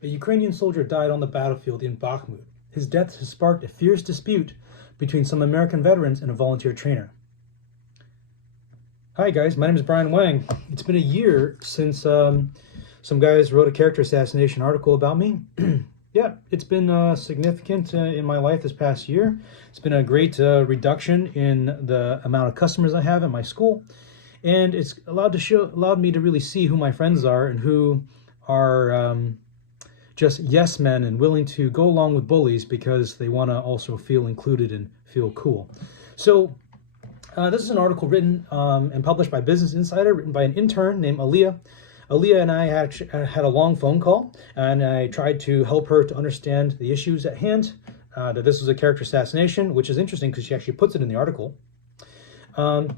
A Ukrainian soldier died on the battlefield in Bakhmut. His death has sparked a fierce dispute between some American veterans and a volunteer trainer. Hi guys, my name is Brian Wang. It's been a year since some guys wrote a character assassination article about me. Yeah, it's been significant in my life this past year. It's been a great reduction in the amount of customers I have at my school, and it's allowed me to really see who my friends are and who are just yes men and willing to go along with bullies because they want to also feel included and feel cool. So this is an article written and published by Business Insider, written by an intern named Alia. Alia and I had a long phone call, and I tried to help her to understand the issues at hand, that this was a character assassination, which is interesting because she actually puts it in the article. Who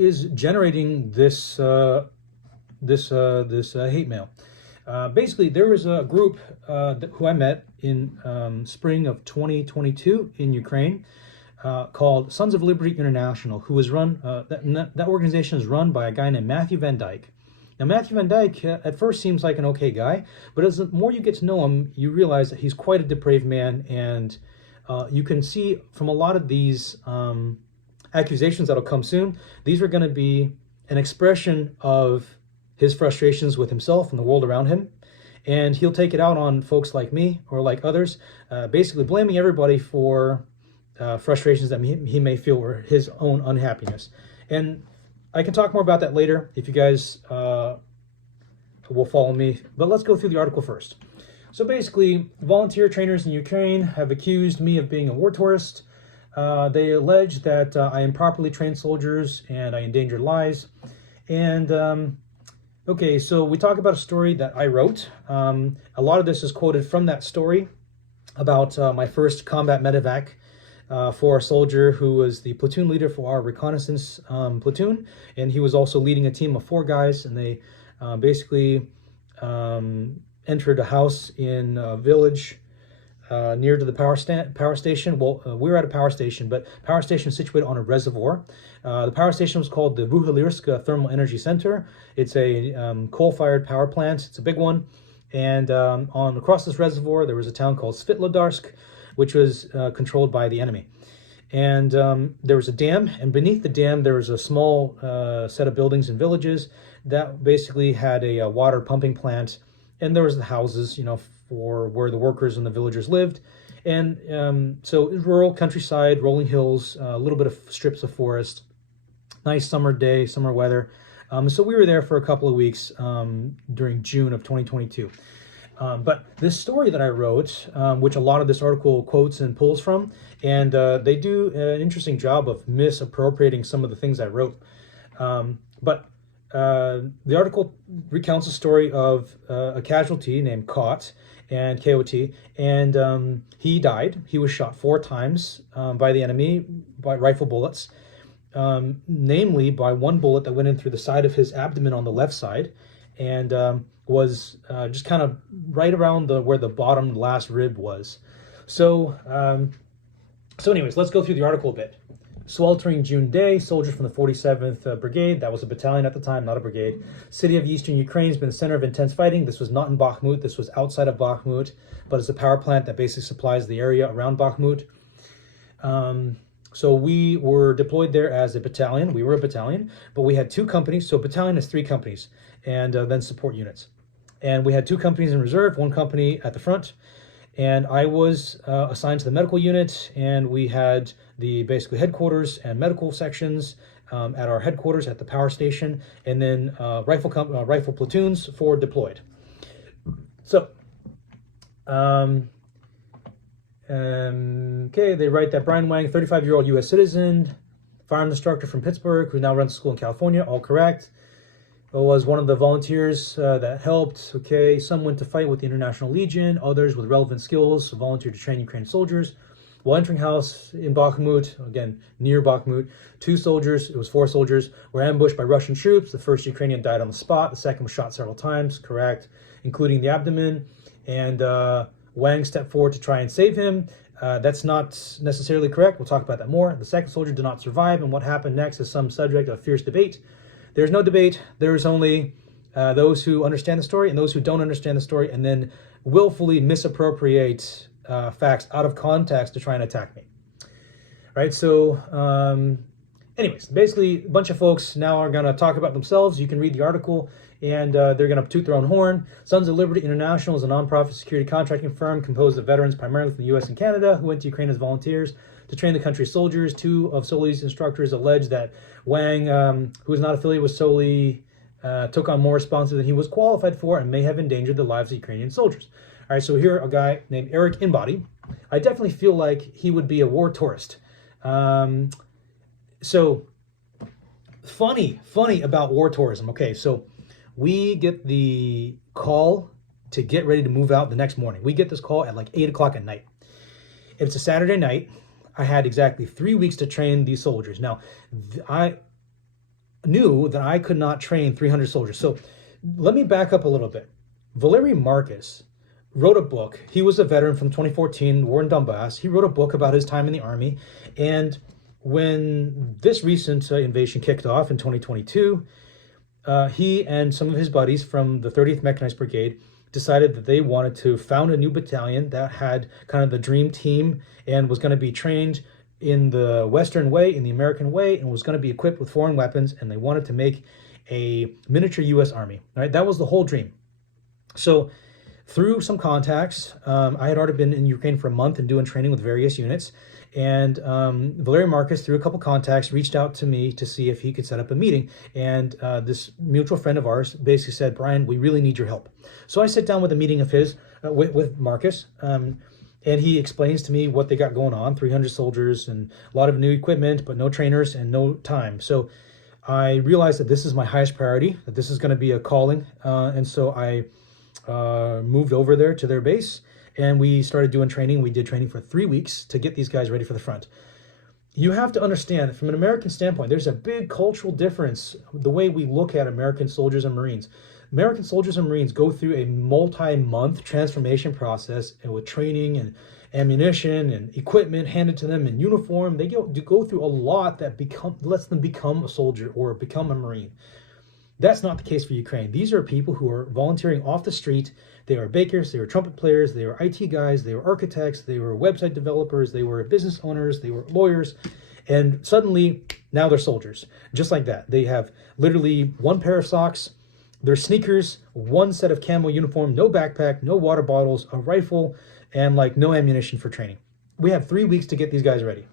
is generating this hate mail? Basically, there was a group who I met in spring of 2022 in Ukraine called Sons of Liberty International, who was run, that organization is run by a guy named Matthew Vandyke. Now, Matthew Vandyke at first seems like an okay guy, but as the more you get to know him, you realize that he's quite a depraved man, and you can see from a lot of these accusations that'll come soon, these are going to be an expression of his frustrations with himself and the world around him, and he'll take it out on folks like me or like others, basically blaming everybody for frustrations that he may feel or his own unhappiness. And I can talk more about that later if you guys will follow me, but let's go through the article first. So basically, volunteer trainers in Ukraine have accused me of being a war tourist. They allege that I improperly trained soldiers and I endangered lives. And okay, so we talk about a story that I wrote. A lot of this is quoted from that story about my first combat medevac for a soldier who was the platoon leader for our reconnaissance platoon, and he was also leading a team of 4 guys, and they basically entered a house in a village near to the power station. Well, we were at a power station, but power station is situated on a reservoir. The power station was called the Vuhalirsk Thermal Energy Center. It's a coal-fired power plant. It's a big one. And across this reservoir, there was a town called Svitlodarsk, which was controlled by the enemy. And there was a dam, and beneath the dam, there was a small set of buildings and villages that basically had a water pumping plant. And there was the houses, for where the workers and the villagers lived. And so rural countryside, rolling hills, a little bit of strips of forest, nice summer day, summer weather. So we were there for a couple of weeks during June of 2022. But this story that I wrote, which a lot of this article quotes and pulls from, and they do an interesting job of misappropriating some of the things I wrote. But the article recounts a story of a casualty named KOT, and he died. He was shot 4 times by the enemy, by rifle bullets, namely by one bullet that went in through the side of his abdomen on the left side, and was just kind of right around where the bottom last rib was. So anyways, let's go through the article a bit. Sweltering June day, soldiers from the 47th Brigade, that was a battalion at the time, not a brigade. City of Eastern Ukraine has been the center of intense fighting. This was not in Bakhmut, this was outside of Bakhmut, but it's a power plant that basically supplies the area around Bakhmut. So we were deployed there as a battalion. We were a battalion, but we had 2 companies. So battalion is 3 companies, and then support units. And we had 2 companies in reserve, 1 company at the front. And I was assigned to the medical unit, and we had the basically headquarters and medical sections at our headquarters at the power station, and then rifle platoons for deployed. So, okay, they write that Brian Wang, 35-year-old U.S. citizen, firearms instructor from Pittsburgh, who now runs a school in California, all correct. Was one of the volunteers that helped. Okay, some went to fight with the International Legion, others with relevant skills volunteered to train Ukrainian soldiers. While entering house in Bakhmut, again, near Bakhmut, 2 soldiers, it was 4 soldiers, were ambushed by Russian troops. The first Ukrainian died on the spot. The second was shot several times, correct, including the abdomen. And Wang stepped forward to try and save him. That's not necessarily correct. We'll talk about that more. The second soldier did not survive, and what happened next is some subject of fierce debate. There's no debate. There's only those who understand the story and those who don't understand the story, and then willfully misappropriate facts out of context to try and attack me. Right? So, anyways, basically, a bunch of folks now are going to talk about themselves. You can read the article, and they're going to toot their own horn. Sons of Liberty International is a nonprofit security contracting firm composed of veterans primarily from the U.S. and Canada who went to Ukraine as volunteers to train the country's soldiers. Two of Soli's instructors allege that Wang, who is not affiliated with Soli, took on more responsibility than he was qualified for and may have endangered the lives of Ukrainian soldiers. All right, so here, a guy named Erik Inbody. I definitely feel like he would be a war tourist. So funny about war tourism. Okay, so we get the call to get ready to move out the next morning. We get this call at like 8 o'clock at night. It's a Saturday night. I had exactly 3 weeks to train these soldiers. Now, I knew that I could not train 300 soldiers. So let me back up a little bit. Valery Marcus wrote a book. He was a veteran from 2014, war in Donbass. He wrote a book about his time in the army. And when this recent invasion kicked off in 2022, he and some of his buddies from the 30th Mechanized Brigade decided that they wanted to found a new battalion that had kind of the dream team and was going to be trained in the Western way, in the American way, and was going to be equipped with foreign weapons, and they wanted to make a miniature U.S. Army. Right? That was the whole dream. So through some contacts, I had already been in Ukraine for a month and doing training with various units. And Valery Marcus, through a couple contacts, reached out to me to see if he could set up a meeting. And this mutual friend of ours basically said, Brian, we really need your help. So I sit down with a meeting of his with Marcus, and he explains to me what they got going on, 300 soldiers and a lot of new equipment, but no trainers and no time. So I realized that this is my highest priority, that this is going to be a calling. And so I moved over there to their base, and we started doing training. We did training for 3 weeks to get these guys ready for the front. You have to understand that from an American standpoint, there's a big cultural difference the way we look at American soldiers and Marines. American soldiers and Marines go through a multi-month transformation process, and with training and ammunition and equipment handed to them in uniform. They go through a lot that lets them become a soldier or become a Marine. That's not the case for Ukraine. These are people who are volunteering off the street. They are bakers, they were trumpet players, they were IT guys, they were architects, they were website developers, they were business owners, they were lawyers, and suddenly now they're soldiers. Just like that. They have literally one pair of socks, their sneakers, one set of camo uniform, no backpack, no water bottles, a rifle, and like no ammunition for training. We have 3 weeks to get these guys ready.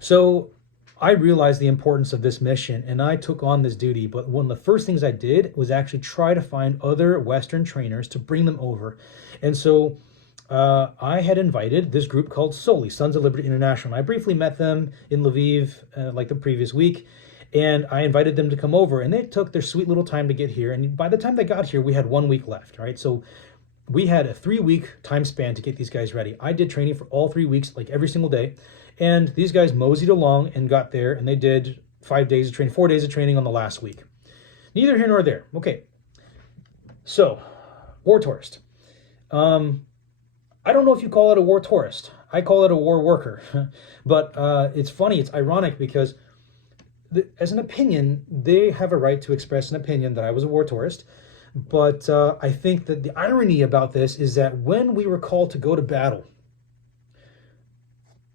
So I realized the importance of this mission, and I took on this duty. But one of the first things I did was actually try to find other Western trainers to bring them over. And so I had invited this group called Soli, Sons of Liberty International. I briefly met them in Lviv like the previous week, and I invited them to come over, and they took their sweet little time to get here. And by the time they got here, we had 1 week left, right? So we had a 3-week time span to get these guys ready. I did training for all 3 weeks, like every single day. And these guys moseyed along and got there, and they did 5 days of training, 4 days of training on the last week. Neither here nor there. Okay. So, war tourist. I don't know if you call it a war tourist. I call it a war worker. But it's funny, it's ironic because as an opinion, they have a right to express an opinion that I was a war tourist. But I think that the irony about this is that when we were called to go to battle,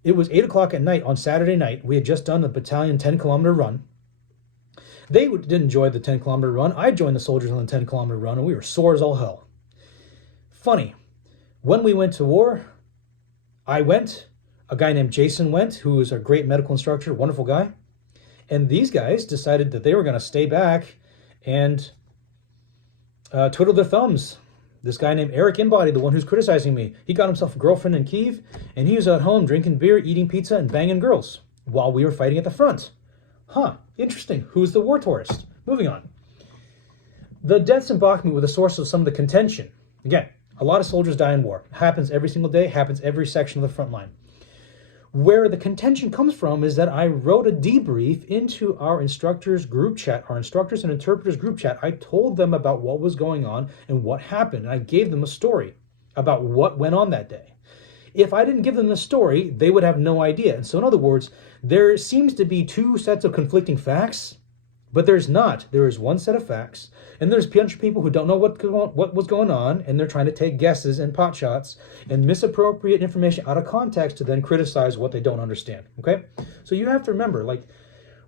it was 8 o'clock at night on Saturday night. We had just done the battalion 10-kilometer run. They didn't enjoy the 10-kilometer run. I joined the soldiers on the 10-kilometer run, and we were sore as all hell. Funny, when we went to war, I went, a guy named Jason went, who is a great medical instructor, wonderful guy. And these guys decided that they were going to stay back and twiddle their thumbs. This guy named Erik Inbody, the one who's criticizing me, he got himself a girlfriend in Kyiv, and he was at home drinking beer, eating pizza, and banging girls while we were fighting at the front. Huh, interesting. Who's the war tourist? Moving on. The deaths in Bakhmut were the source of some of the contention. Again, a lot of soldiers die in war. It happens every single day, happens every section of the front line. Where the contention comes from is that I wrote a debrief into our instructors group chat, our instructors and interpreters group chat. I told them about what was going on and what happened. And I gave them a story about what went on that day. If I didn't give them the story, they would have no idea. And so in other words, there seems to be two sets of conflicting facts But there's not. There is one set of facts, and there's a bunch of people who don't know what was going on, and they're trying to take guesses and pot shots and misappropriate information out of context to then criticize what they don't understand. Okay? So you have to remember, like,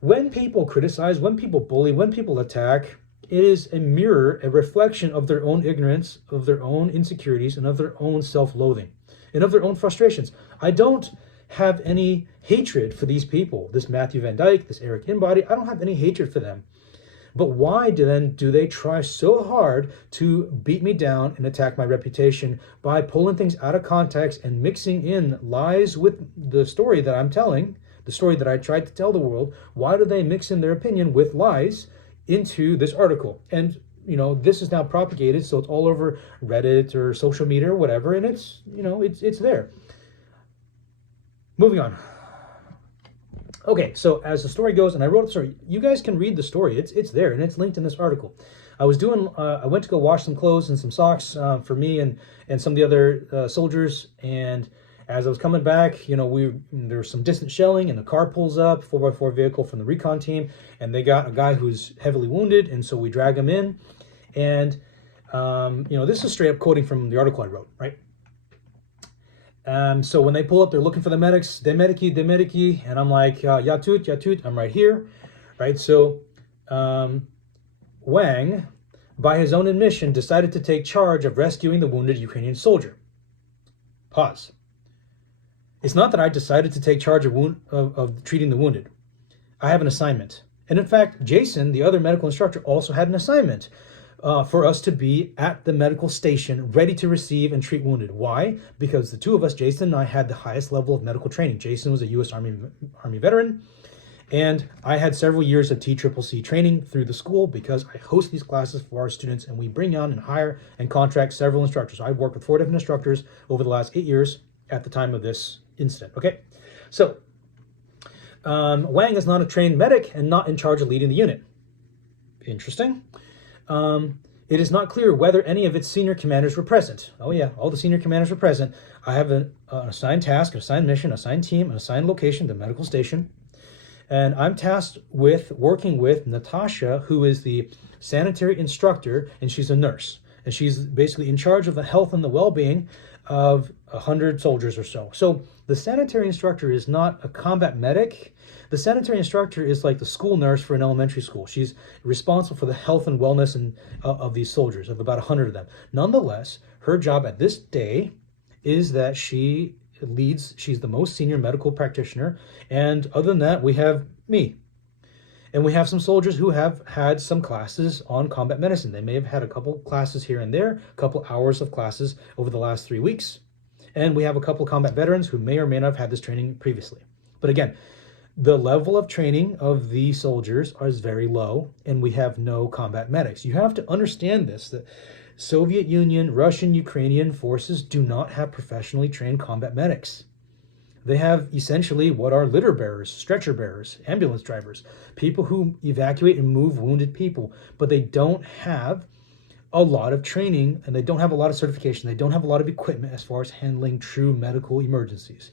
when people criticize, when people bully, when people attack, it is a mirror, a reflection of their own ignorance, of their own insecurities, and of their own self-loathing, and of their own frustrations. I don't have any hatred for these people, this Matthew Vandyke, this Erik Inbody. I don't have any hatred for them. But why do they try so hard to beat me down and attack my reputation by pulling things out of context and mixing in lies with the story that I'm telling, the story that I tried to tell the world? Why do they mix in their opinion with lies into this article? And this is now propagated, so it's all over Reddit or social media or whatever, and it's there. Moving on. Okay, so as the story goes, and I wrote the story, you guys can read the story. It's there, and it's linked in this article. I went to go wash some clothes and some socks for me and some of the other soldiers, and as I was coming back, there was some distant shelling, and the car pulls up, 4x4 vehicle from the recon team, and they got a guy who's heavily wounded, and so we drag him in, and this is straight up quoting from the article I wrote, right? So when they pull up, they're looking for the medics, de medici, and I'm like, yatut, I'm right here, right? So Wang, by his own admission, decided to take charge of rescuing the wounded Ukrainian soldier. Pause. It's not that I decided to take charge of treating the wounded. I have an assignment. And in fact, Jason, the other medical instructor, also had an assignment for us to be at the medical station ready to receive and treat wounded. Why? Because the two of us, Jason and I, had the highest level of medical training. Jason was a U.S. Army veteran, and I had several years of TCCC training through the school because I host these classes for our students, and we bring on and hire and contract several instructors. I've worked with 4 different instructors over the last 8 years at the time of this incident. Okay, so Wang is not a trained medic and not in charge of leading the unit. Interesting. It is not clear whether any of its senior commanders were present. Oh yeah, all the senior commanders were present. I have an assigned task, an assigned mission, an assigned team, an assigned location, the medical station. And I'm tasked with working with Natasha, who is the sanitary instructor, and she's a nurse. And she's basically in charge of the health and the well-being of 100 soldiers or so. So the sanitary instructor is not a combat medic. The sanitary instructor is like the school nurse for an elementary school. She's responsible for the health and wellness of these soldiers, of about 100 of them. Nonetheless, her job at this day is that she's the most senior medical practitioner. And other than that, we have me. And we have some soldiers who have had some classes on combat medicine. They may have had a couple classes here and there, a couple hours of classes over the last 3 weeks. And we have a couple combat veterans who may or may not have had this training previously. But again, the level of training of the soldiers is very low, and we have no combat medics. You have to understand this, that Soviet Union, Russian, Ukrainian forces do not have professionally trained combat medics. They have essentially what are litter bearers, stretcher bearers, ambulance drivers, people who evacuate and move wounded people, but they don't have a lot of training, and they don't have a lot of certification. They don't have a lot of equipment as far as handling true medical emergencies.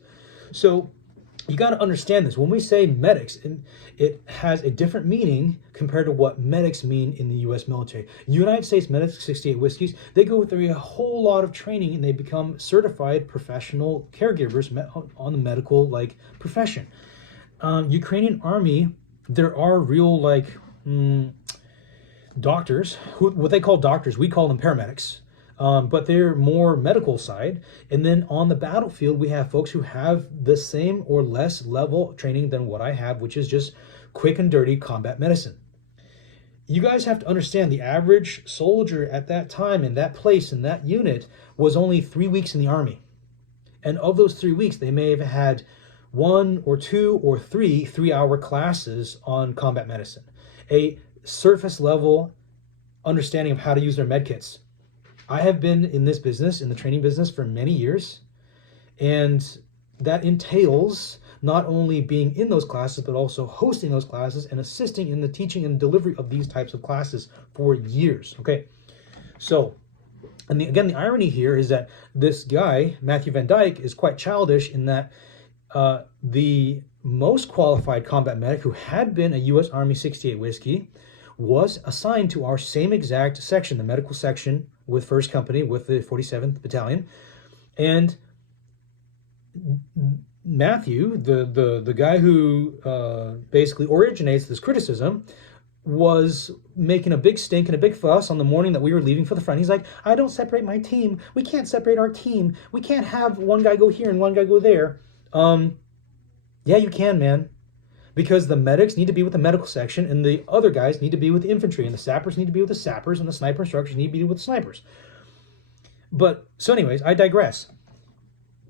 So you got to understand this. When we say medics, it has a different meaning compared to what medics mean in the U.S. military. United States medics, 68 Whiskeys, they go through a whole lot of training, and they become certified professional caregivers on the medical profession. Ukrainian Army, there are real doctors, what they call doctors, we call them paramedics. But they're more medical side. And then on the battlefield, we have folks who have the same or less level of training than what I have, which is just quick and dirty combat medicine. You guys have to understand the average soldier at that time, in that place, in that unit, was only 3 weeks in the Army. And of those 3 weeks, they may have had 1 or 2 or 3 3-hour classes on combat medicine. A surface level understanding of how to use their med kits. I have been in this business, in the training business, for many years, and that entails not only being in those classes, but also hosting those classes and assisting in the teaching and delivery of these types of classes for years, okay? So, and again, the irony here is that this guy, Matthew Vandyke, is quite childish in that the most qualified combat medic who had been a U.S. Army 68 Whiskey was assigned to our same exact section, the medical section with 1st Company, with the 47th Battalion. And Matthew, the guy who basically originates this criticism, was making a big stink and a big fuss on the morning that we were leaving for the front. He's like, I don't separate my team. We can't separate our team. We can't have one guy go here and one guy go there. Yeah, you can, man. Because the medics need to be with the medical section, and the other guys need to be with the infantry, and the sappers need to be with the sappers, and the sniper instructors need to be with the snipers. But, so anyways, I digress.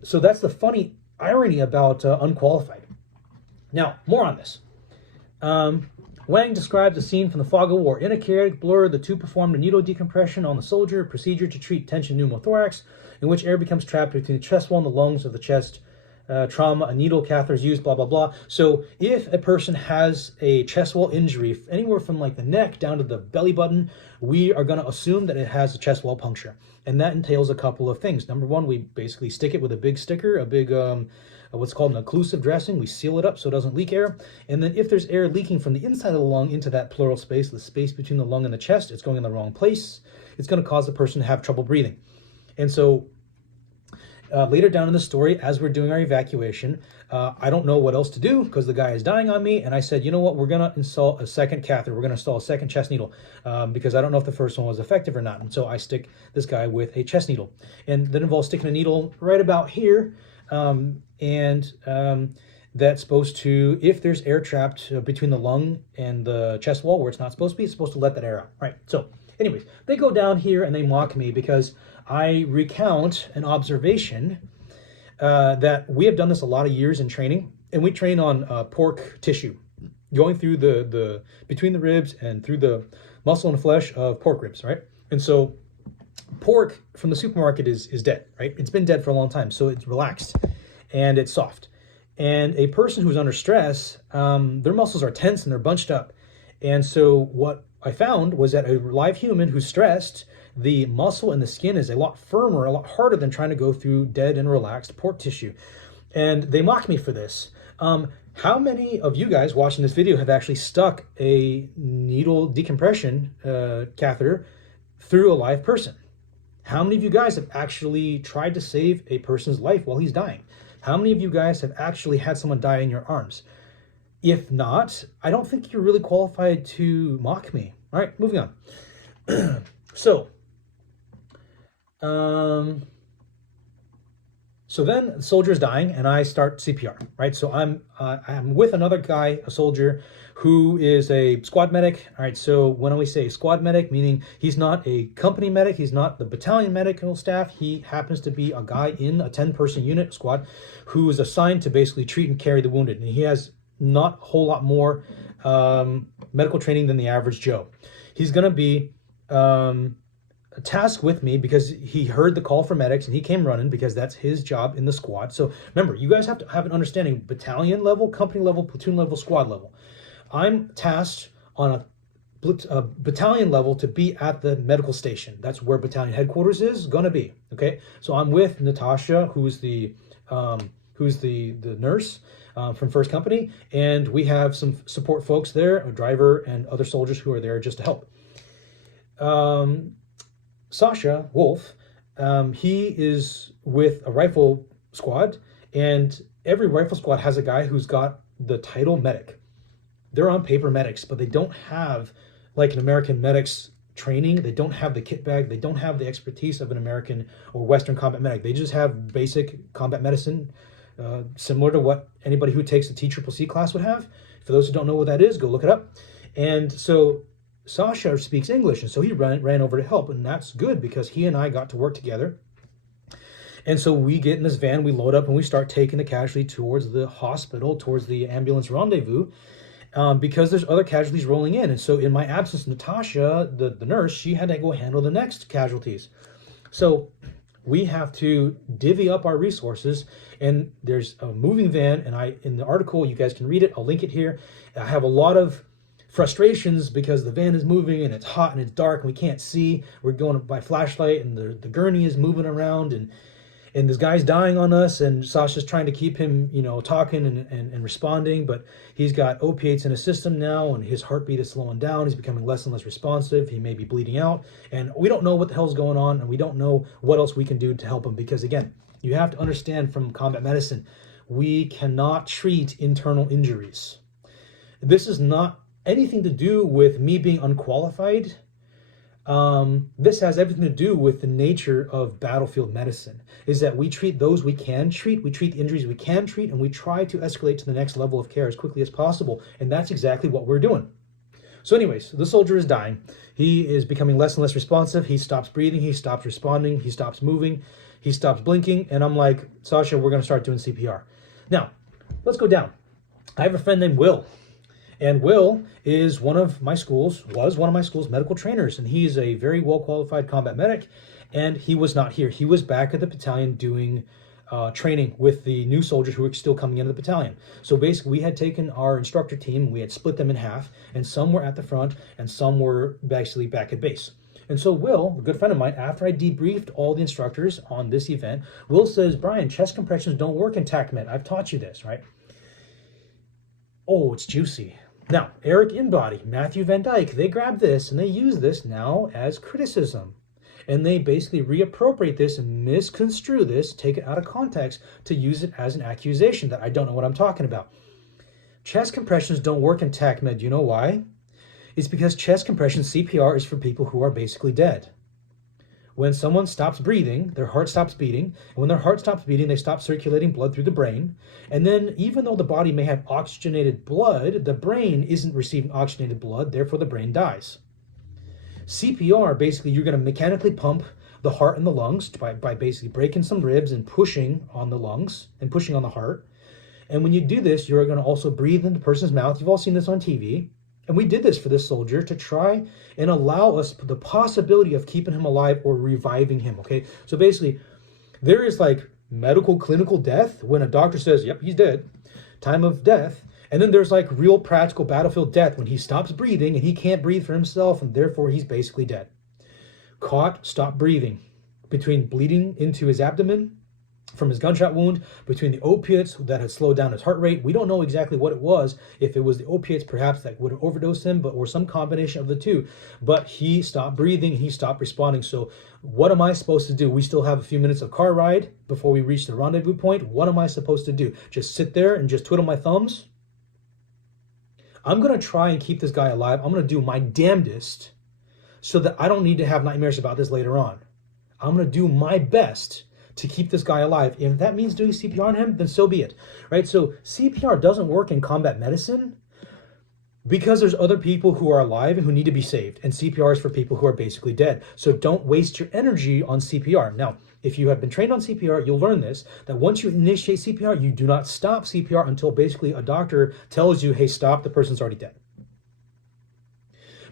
So that's the funny irony about Unqualified. Now, more on this. Wang describes a scene from the fog of war. In a chaotic blur, the two performed a needle decompression on the soldier, a procedure to treat tension pneumothorax, in which air becomes trapped between the chest wall and the lungs of the chest. Trauma, a needle catheter is used, blah, blah, blah. So if a person has a chest wall injury, anywhere from like the neck down to the belly button, we are going to assume that it has a chest wall puncture. And that entails a couple of things. Number one, we basically stick it with a big sticker, a big, what's called an occlusive dressing. We seal it up so it doesn't leak air. And then if there's air leaking from the inside of the lung into that pleural space, the space between the lung and the chest, it's going in the wrong place. It's going to cause the person to have trouble breathing. And so later down in the story, as we're doing our evacuation, I don't know what else to do because the guy is dying on me. And I said, you know what, we're going to install a second catheter. We're going to install a second chest needle because I don't know if the first one was effective or not. And so I stick this guy with a chest needle. And that involves sticking a needle right about here. That's supposed to, if there's air trapped between the lung and the chest wall where it's not supposed to be, it's supposed to let that air out. Right. So anyways, they go down here and they mock me because I recount an observation that we have done this a lot of years in training, and we train on pork tissue, going through the between the ribs and through the muscle and flesh of pork ribs, right? And so pork from the supermarket is dead, right? It's been dead for a long time, so it's relaxed and it's soft. And a person who's under stress, their muscles are tense and they're bunched up. And so what I found was that a live human who's stressed, the muscle and the skin is a lot firmer, a lot harder than trying to go through dead and relaxed pork tissue. And they mock me for this. How many of you guys watching this video have actually stuck a needle decompression catheter through a live person? How many of you guys have actually tried to save a person's life while he's dying? How many of you guys have actually had someone die in your arms? If not, I don't think you're really qualified to mock me. All right, moving on. So then the soldier is dying and I start CPR, right? So I'm with another guy, a soldier, who is a squad medic. All right, so when we say squad medic, meaning he's not a company medic, he's not the battalion medical staff, he happens to be a guy in a 10-person unit squad who is assigned to basically treat and carry the wounded. And he has not a whole lot more medical training than the average Joe. He's going to be tasked with me because he heard the call for medics and he came running because that's his job in the squad. So remember, you guys have to have an understanding: battalion level, company level, platoon level, squad level. I'm tasked on a battalion level to be at the medical station. That's where battalion headquarters is going to be. Okay, so I'm with Natasha, who's the nurse from First Company, and we have some support folks there, a driver and other soldiers who are there just to help. Sasha Wolf, he is with a rifle squad, and every rifle squad has a guy who's got the title medic. They're on paper medics, but they don't have like an American medics training. They don't have the kit bag. They don't have the expertise of an American or Western combat medic. They just have basic combat medicine, similar to what anybody who takes the TCCC class would have. For those who don't know what that is, go look it up. And so Sasha speaks English, and so he ran over to help, and that's good because he and I got to work together. And so we get in this van, we load up, and we start taking the casualty towards the hospital, towards the ambulance rendezvous, because there's other casualties rolling in. And so in my absence, Natasha, the nurse, she had to go handle the next casualties. So we have to divvy up our resources, and there's a moving van, and in the article, you guys can read it, I'll link it here. I have a lot of frustrations because the van is moving and it's hot and it's dark and we can't see. We're going by flashlight and the gurney is moving around, and and this guy's dying on us, and Sasha's trying to keep him, talking and responding, but he's got opiates in his system now, and his heartbeat is slowing down. He's becoming less and less responsive. He may be bleeding out, and we don't know what the hell's going on, and we don't know what else we can do to help him, because again, you have to understand from combat medicine, we cannot treat internal injuries. This is not anything to do with me being unqualified. This has everything to do with the nature of battlefield medicine, is that we treat those we can treat, we treat the injuries we can treat, and we try to escalate to the next level of care as quickly as possible. And that's exactly what we're doing. So anyways, the soldier is dying. He is becoming less and less responsive. He stops breathing. He stops responding. He stops moving. He stops blinking. And I'm like, Sasha, we're going to start doing CPR. Now, let's go down. I have a friend named Will. And Will is was one of my school's medical trainers, and he's a very well-qualified combat medic, and he was not here. He was back at the battalion doing training with the new soldiers who were still coming into the battalion. So basically, we had taken our instructor team, we had split them in half, and some were at the front, and some were basically back at base. And so Will, a good friend of mine, after I debriefed all the instructors on this event, Will says, Brian, chest compressions don't work in TACMED. I've taught you this, right? Oh, it's juicy. Now, Erik Inbody, Matthew Vandyke, they grab this and they use this now as criticism. And they basically reappropriate this and misconstrue this, take it out of context to use it as an accusation that I don't know what I'm talking about. Chest compressions don't work in TACMED. You know why? It's because chest compression, CPR, is for people who are basically dead. When someone stops breathing, their heart stops beating. And when their heart stops beating, they stop circulating blood through the brain. And then even though the body may have oxygenated blood, the brain isn't receiving oxygenated blood, therefore the brain dies. CPR, basically, you're going to mechanically pump the heart and the lungs by basically breaking some ribs and pushing on the lungs and pushing on the heart. And when you do this, you're going to also breathe in the person's mouth. You've all seen this on TV. And we did this for this soldier to try and allow us the possibility of keeping him alive or reviving him, okay? So basically, there is like medical clinical death when a doctor says, yep, he's dead, time of death. And then there's like real practical battlefield death when he stops breathing and he can't breathe for himself and therefore he's basically dead. Caught, stopped breathing. Between bleeding into his abdomen from his gunshot wound, between the opiates that had slowed down his heart rate. We don't know exactly what it was, if it was the opiates perhaps that would have overdosed him, or some combination of the two. But he stopped breathing, he stopped responding. So what am I supposed to do? We still have a few minutes of car ride before we reach the rendezvous point. What am I supposed to do? Just sit there and just twiddle my thumbs? I'm going to try and keep this guy alive. I'm going to do my damnedest so that I don't need to have nightmares about this later on. I'm going to do my best to keep this guy alive. If that means doing CPR on him, then so be it, right? So CPR doesn't work in combat medicine because there's other people who are alive and who need to be saved. And CPR is for people who are basically dead. So don't waste your energy on CPR. Now, if you have been trained on CPR, you'll learn this, that once you initiate CPR, you do not stop CPR until basically a doctor tells you, hey, stop, the person's already dead.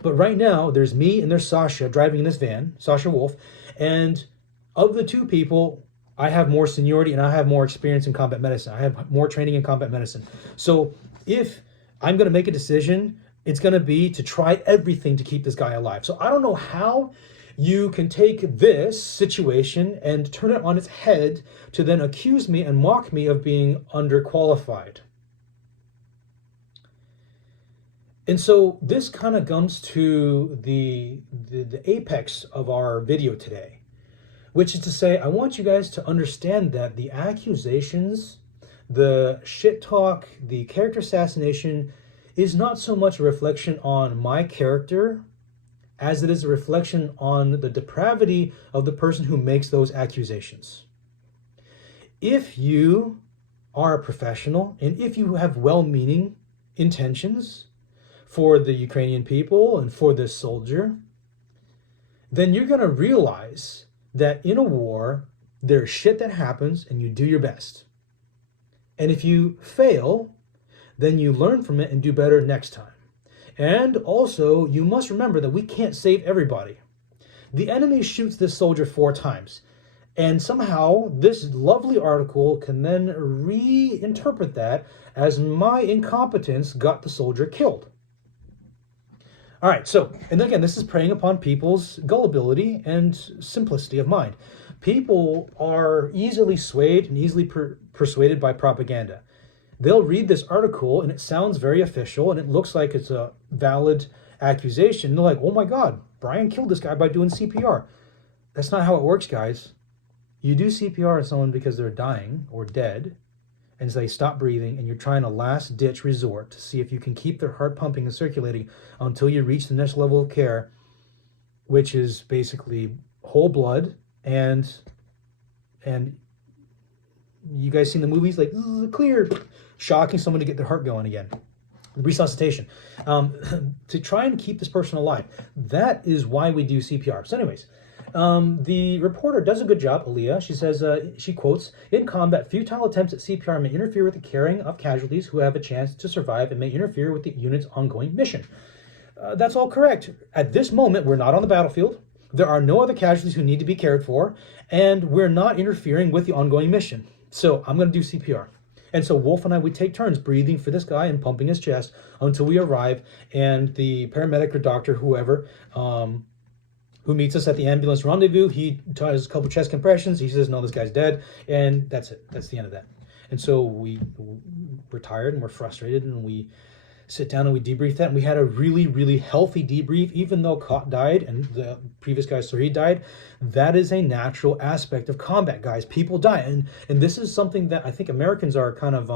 But right now, there's me and there's Sasha driving in this van, Sasha Wolf, and of the two people, I have more seniority and I have more experience in combat medicine. I have more training in combat medicine. So if I'm going to make a decision, it's going to be to try everything to keep this guy alive. So I don't know how you can take this situation and turn it on its head to then accuse me and mock me of being underqualified. And so this kind of comes to the apex of our video today, which is to say, I want you guys to understand that the accusations, the shit talk, the character assassination is not so much a reflection on my character as it is a reflection on the depravity of the person who makes those accusations. If you are a professional and if you have well-meaning intentions for the Ukrainian people and for this soldier, then you're going to realize that in a war, there's shit that happens and you do your best. And if you fail, then you learn from it and do better next time. And also, you must remember that we can't save everybody. The enemy shoots this soldier 4 times. And somehow, this lovely article can then reinterpret that as my incompetence got the soldier killed. All right, so, and again, this is preying upon people's gullibility and simplicity of mind. People are easily swayed and easily persuaded by propaganda. They'll read this article and it sounds very official and it looks like it's a valid accusation. And they're like, oh my God, Brian killed this guy by doing CPR. That's not how it works, guys. You do CPR to someone because they're dying or dead and they stop breathing, and you're trying a last ditch resort to see if you can keep their heart pumping and circulating until you reach the next level of care, which is basically whole blood. And you guys seen the movies like clear, shocking someone to get their heart going again, resuscitation, to try and keep this person alive. That is why we do CPR. So anyways, the reporter does a good job, Alia. She says, she quotes, "In combat, futile attempts at CPR may interfere with the caring of casualties who have a chance to survive and may interfere with the unit's ongoing mission." That's all correct. At this moment, we're not on the battlefield. There are no other casualties who need to be cared for, and we're not interfering with the ongoing mission. So I'm going to do CPR. And so Wolf and I, we take turns breathing for this guy and pumping his chest until we arrive, and the paramedic or doctor, whoever, who meets us at the ambulance rendezvous, he does a couple chest compressions. He says, no, this guy's dead. And that's it. That's the end of that. And so we're tired and we're frustrated, and we sit down and we debrief that. And we had a really, really healthy debrief, even though Cott died and the previous guy, Suri, died. That is a natural aspect of combat, guys. People die. And this is something that I think Americans are kind of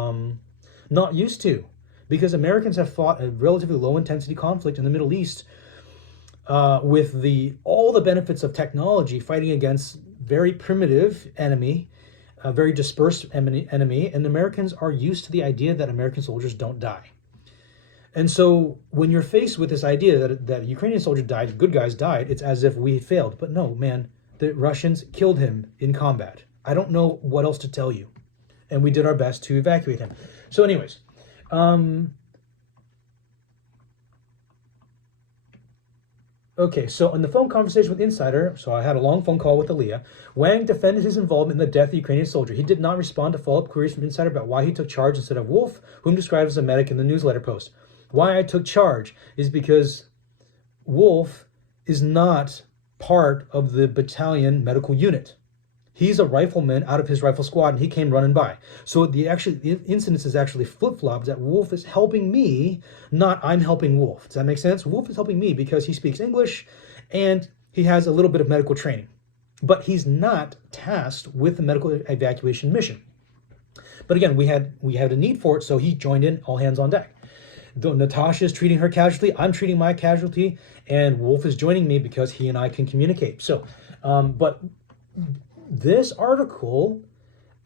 not used to, because Americans have fought a relatively low intensity conflict in the Middle East with all the benefits of technology, fighting against very primitive enemy, a very dispersed enemy, and Americans are used to the idea that American soldiers don't die. And so when you're faced with this idea that a Ukrainian soldier died, good guys died, it's as if we failed. But no, man, the Russians killed him in combat. I don't know what else to tell you. And we did our best to evacuate him. So anyways, okay, so in the phone conversation with Insider, so I had a long phone call with Alia, Wang defended his involvement in the death of the Ukrainian soldier. He did not respond to follow-up queries from Insider about why he took charge instead of Wolf, whom described as a medic in the newsletter post. Why I took charge is because Wolf is not part of the battalion medical unit. He's a rifleman out of his rifle squad, and he came running by. So the incidence is actually flip-flopped, that Wolf is helping me, not I'm helping Wolf. Does that make sense? Wolf is helping me because he speaks English and he has a little bit of medical training. But he's not tasked with the medical evacuation mission. But again, we had a need for it, so he joined in, all hands on deck. Though Natasha is treating her casualty, I'm treating my casualty, and Wolf is joining me because he and I can communicate. So, but this article,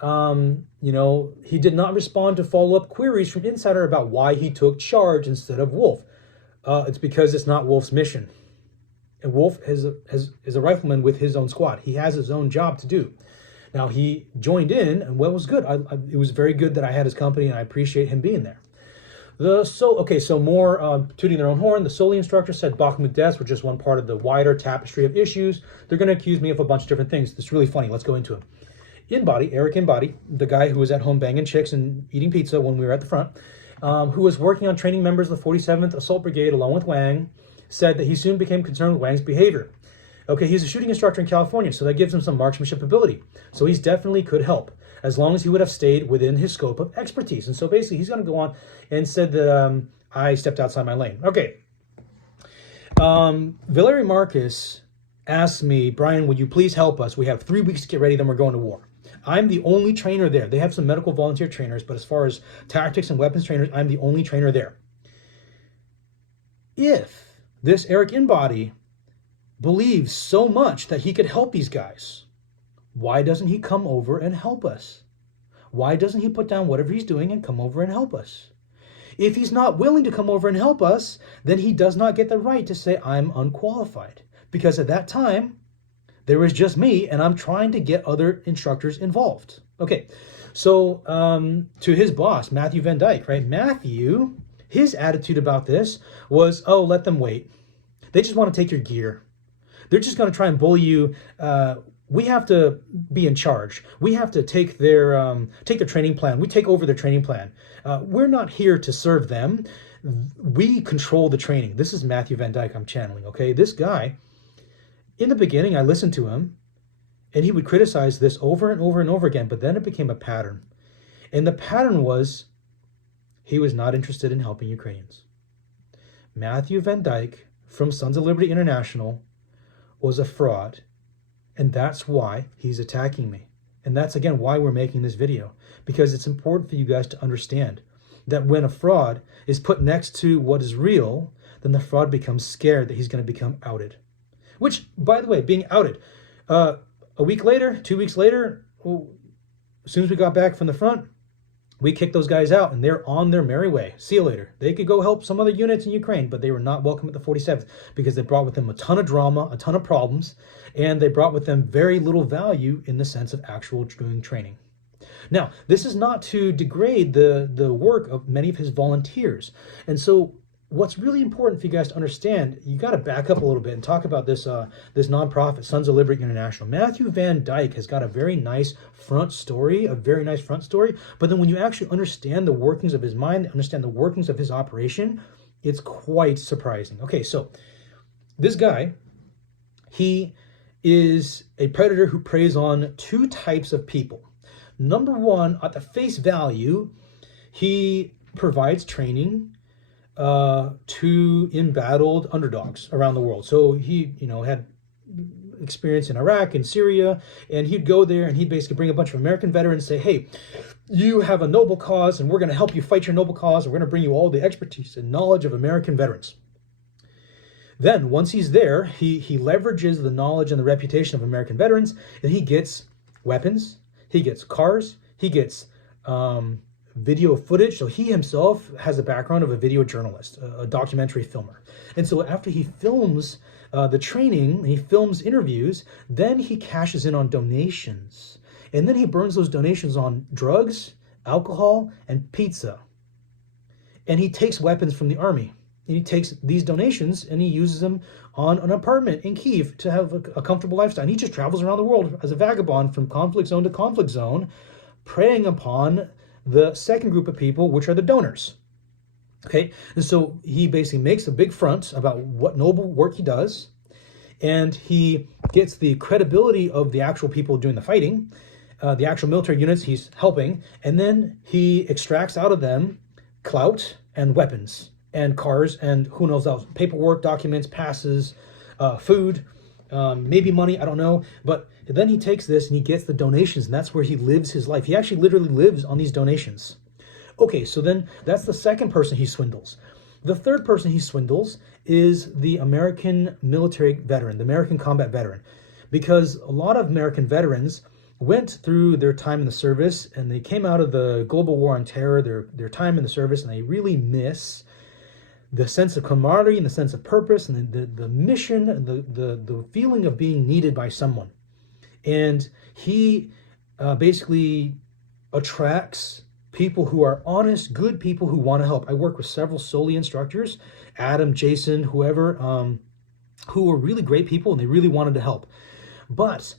he did not respond to follow-up queries from Insider about why he took charge instead of Wolf. It's because it's not Wolf's mission. And Wolf is a rifleman with his own squad. He has his own job to do. Now, he joined in, and what was good. It was very good that I had his company, and I appreciate him being there. So more tooting their own horn. The Soli instructor said Bakhmut deaths were just one part of the wider tapestry of issues. They're going to accuse me of a bunch of different things. It's really funny. Let's go into it. Erik Inbody, the guy who was at home banging chicks and eating pizza when we were at the front, who was working on training members of the 47th Assault Brigade along with Wang, said that he soon became concerned with Wang's behavior. Okay, he's a shooting instructor in California, so that gives him some marksmanship ability. So he's definitely could help, as long as he would have stayed within his scope of expertise. And so basically, he's going to go on and said that I stepped outside my lane. Okay. Valerie Marcus asked me, Brian, would you please help us? We have 3 weeks to get ready, then we're going to war. I'm the only trainer there. They have some medical volunteer trainers, but as far as tactics and weapons trainers, I'm the only trainer there. If this Erik Inbody believes so much that he could help these guys, why doesn't he come over and help us? Why doesn't he put down whatever he's doing and come over and help us? If he's not willing to come over and help us, then he does not get the right to say, I'm unqualified. Because at that time, there was just me, and I'm trying to get other instructors involved. Okay, so to his boss, Matthew Vandyke, right? Matthew, his attitude about this was, oh, let them wait. They just want to take your gear. They're just going to try and bully you. We have to be in charge. We have to take their training plan. We take over their training plan. We're not here to serve them. We control the training. This is Matthew Vandyke I'm channeling, okay? This guy, in the beginning, I listened to him, And he would criticize this over and over and over again, but then it became a pattern. And the pattern was he was not interested in helping Ukrainians. Matthew Vandyke from Sons of Liberty International was a fraud, and that's why he's attacking me. And that's, again, why we're making this video, because it's important for you guys to understand that when a fraud is put next to what is real, then the fraud becomes scared that he's going to become outed. Which, by the way, being outed, a week later, 2 weeks later, as soon as we got back from the front, we kicked those guys out, and they're on their merry way. See you later. They could go help some other units in Ukraine, but they were not welcome at the 47th because they brought with them a ton of drama, a ton of problems, and they brought with them very little value in the sense of actual doing training. Now, this is not to degrade the work of many of his volunteers. And so what's really important for you guys to understand, you got to back up a little bit and talk about this this nonprofit, Sons of Liberty International. Matthew Vandyke has got a very nice front story, but then when you actually understand the workings of his mind, understand the workings of his operation, it's quite surprising. Okay, so this guy, he is a predator who preys on two types of people. Number one, at the face value, he provides training to embattled underdogs around the world. So he, had experience in Iraq and Syria, and he'd go there and he'd basically bring a bunch of American veterans and say, hey, you have a noble cause and we're going to help you fight your noble cause, and we're going to bring you all the expertise and knowledge of American veterans. Then once he's there, he leverages the knowledge and the reputation of American veterans, and he gets weapons, he gets cars, he gets video footage. So he himself has a background of a video journalist, a documentary filmer. And so after he films the training, he films interviews, then he cashes in on donations. And then he burns those donations on drugs, alcohol, and pizza. And he takes weapons from the army. And he takes these donations and he uses them on an apartment in Kyiv to have a comfortable lifestyle. And he just travels around the world as a vagabond from conflict zone to conflict zone, preying upon the second group of people, which are the donors. Okay, and so he basically makes a big front about what noble work he does, and he gets the credibility of the actual people doing the fighting, the actual military units he's helping, and then he extracts out of them clout and weapons and cars and who knows else, paperwork, documents, passes, food, maybe money, I don't know. But then he takes this and he gets the donations, and that's where he lives his life. He actually literally lives on these donations. Okay, so then that's the second person he swindles. The third person he swindles is the American military veteran, the American combat veteran, because a lot of American veterans went through their time in the service and they came out of the global war on terror, their time in the service, and they really miss the sense of camaraderie and the sense of purpose and the mission and the feeling of being needed by someone. And he basically attracts people who are honest, good people who want to help. I work with several SOLI instructors, Adam, Jason, whoever, who are really great people and they really wanted to help. But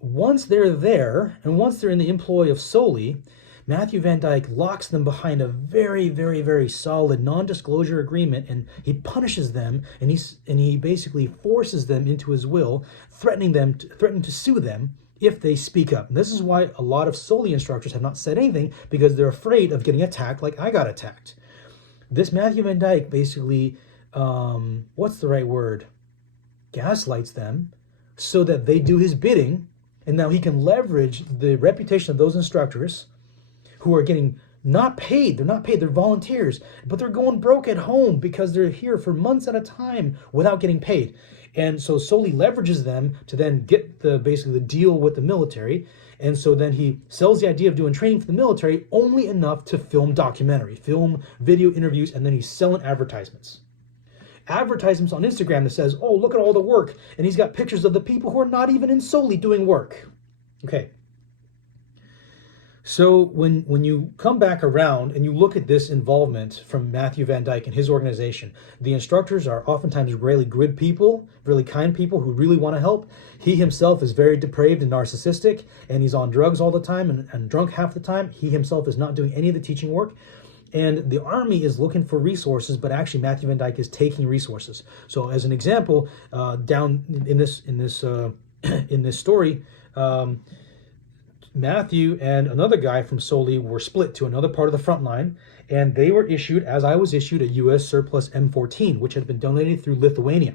once they're there and once they're in the employ of SOLI, Matthew Vandyke locks them behind a very, very, very solid non-disclosure agreement, and he punishes them, and he basically forces them into his will, threatening to sue them if they speak up. And this is why a lot of SOLI instructors have not said anything, because they're afraid of getting attacked like I got attacked. This Matthew Vandyke basically, what's the right word? Gaslights them so that they do his bidding, and now he can leverage the reputation of those instructors who are getting not paid. They're not paid. They're volunteers, but they're going broke at home because they're here for months at a time without getting paid. And so SOLI leverages them to then get basically the deal with the military. And so then he sells the idea of doing training for the military only enough to film documentary, film video interviews, and then he's selling advertisements. Advertisements on Instagram that says, oh, look at all the work. And he's got pictures of the people who are not even in SOLI doing work. Okay. So when you come back around and you look at this involvement from Matthew Vandyke and his organization, the instructors are oftentimes really good people, really kind people who really want to help. He himself is very depraved and narcissistic, and he's on drugs all the time and drunk half the time. He himself is not doing any of the teaching work. And the army is looking for resources, but actually Matthew Vandyke is taking resources. So as an example, down in this in this story, Matthew and another guy from Soli were split to another part of the front line, and they were issued, as I was issued, a U.S. surplus M14, which had been donated through Lithuania,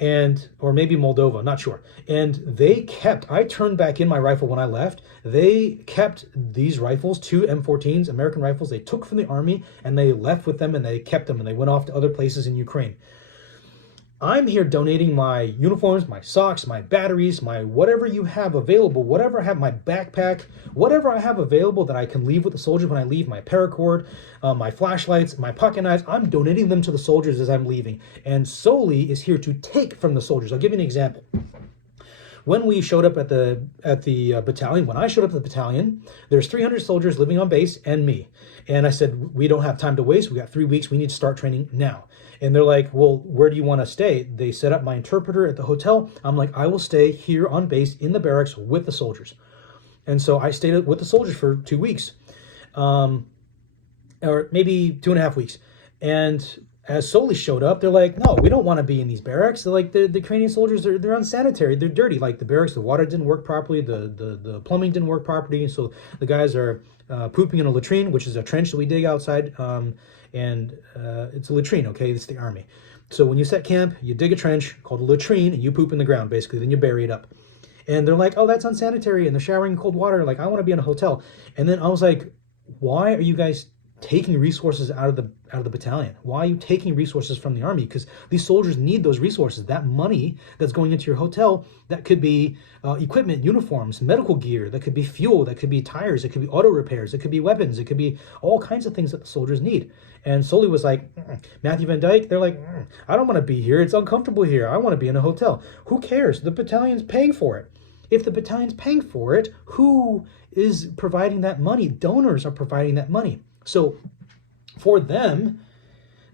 or maybe Moldova, not sure. And they kept, I turned back in my rifle when I left. They kept these rifles, 2 M14s, American rifles, they took from the army, and they left with them, and they kept them, and they went off to other places in Ukraine. I'm here donating my uniforms, my socks, my batteries, my whatever you have available, whatever I have, my backpack, whatever I have available that I can leave with the soldiers when I leave, my paracord, my flashlights, my pocket knives, I'm donating them to the soldiers as I'm leaving. And Soli is here to take from the soldiers. I'll give you an example. When we showed up at the battalion, when I showed up at the battalion, there's 300 soldiers living on base and me. And I said, we don't have time to waste. We got 3 weeks. We need to start training now. And they're like, well, where do you want to stay? They set up my interpreter at the hotel. I'm like, I will stay here on base in the barracks with the soldiers. And so I stayed with the soldiers for 2 weeks, or maybe 2.5 weeks. And as Soli showed up, they're like, no, we don't want to be in these barracks. They're like, the Ukrainian soldiers, they're unsanitary. They're dirty. Like the barracks, the water didn't work properly. The plumbing didn't work properly. And so the guys are pooping in a latrine, which is a trench that we dig outside. It's a latrine, okay? It's the army. So when you set camp, you dig a trench called a latrine, and you poop in the ground, basically. Then you bury it up. And they're like, oh, that's unsanitary. And they're showering in cold water. Like, I want to be in a hotel. And then I was like, why are you guys taking resources out of the battalion? Why are you taking resources from the army? Because these soldiers need those resources. That money that's going into your hotel, that could be equipment, uniforms, medical gear, that could be fuel, that could be tires, it could be auto repairs, it could be weapons, it could be all kinds of things that the soldiers need. And Soli was like, Matthew Vandyke, they're like, I don't want to be here. It's uncomfortable here. I want to be in a hotel. Who cares? The battalion's paying for it. If the battalion's paying for it, who is providing that money? Donors are providing that money. So for them,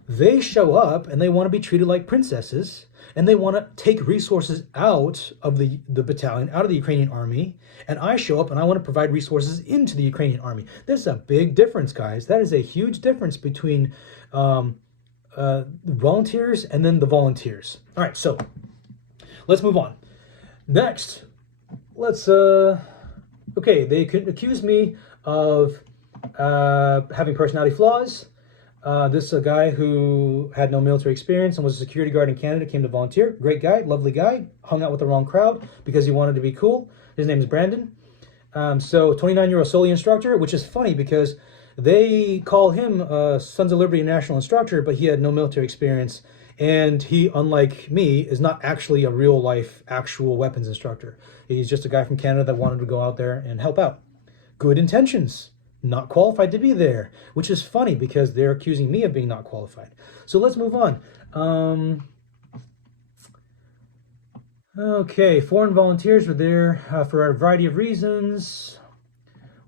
they show up and they want to be treated like princesses, and they want to take resources out of the battalion, out of the Ukrainian army, and I show up and I want to provide resources into the Ukrainian army. There's a big difference, guys. That is a huge difference between volunteers and then the volunteers. All right, so let's move on. Next, let's, okay, they could accuse me of having personality flaws. This is a guy who had no military experience and was a security guard in Canada, came to volunteer. Great guy, lovely guy, hung out with the wrong crowd because he wanted to be cool. His name is Brandon. So 29-year-old Soli instructor, which is funny because they call him Sons of Liberty National instructor, but he had no military experience. And he, unlike me, is not actually a real life, actual weapons instructor. He's just a guy from Canada that wanted to go out there and help out. Good intentions. Not qualified to be there, which is funny because they're accusing me of being not qualified. So let's move on. Okay, foreign volunteers were there for a variety of reasons.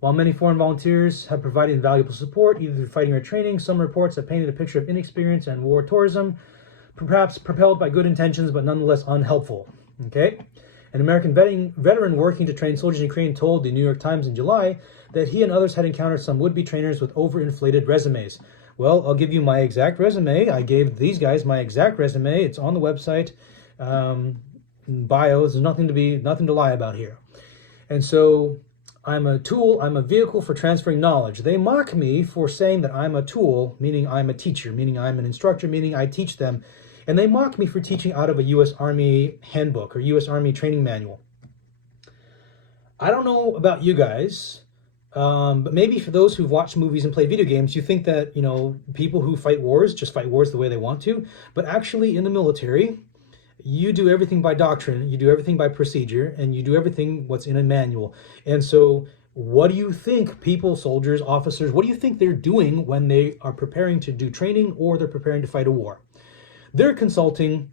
While many foreign volunteers have provided invaluable support, either through fighting or training, some reports have painted a picture of inexperience and war tourism, perhaps propelled by good intentions, but nonetheless unhelpful. Okay? An American veteran working to train soldiers in Ukraine told the New York Times in July that he and others had encountered some would-be trainers with overinflated resumes. Well, I'll give you my exact resume. I gave these guys my exact resume. It's on the website. Bio. There's nothing to lie about here. And so I'm a tool, I'm a vehicle for transferring knowledge. They mock me for saying that I'm a tool, meaning I'm a teacher, meaning I'm an instructor, meaning I teach them. And they mock me for teaching out of a U.S. Army handbook or U.S. Army training manual. I don't know about you guys, but maybe for those who've watched movies and played video games, you think that, you know, people who fight wars just fight wars the way they want to. But actually in the military, you do everything by doctrine, you do everything by procedure, and you do everything what's in a manual. And so what do you think people, soldiers, officers, what do you think they're doing when they are preparing to do training or they're preparing to fight a war? They're consulting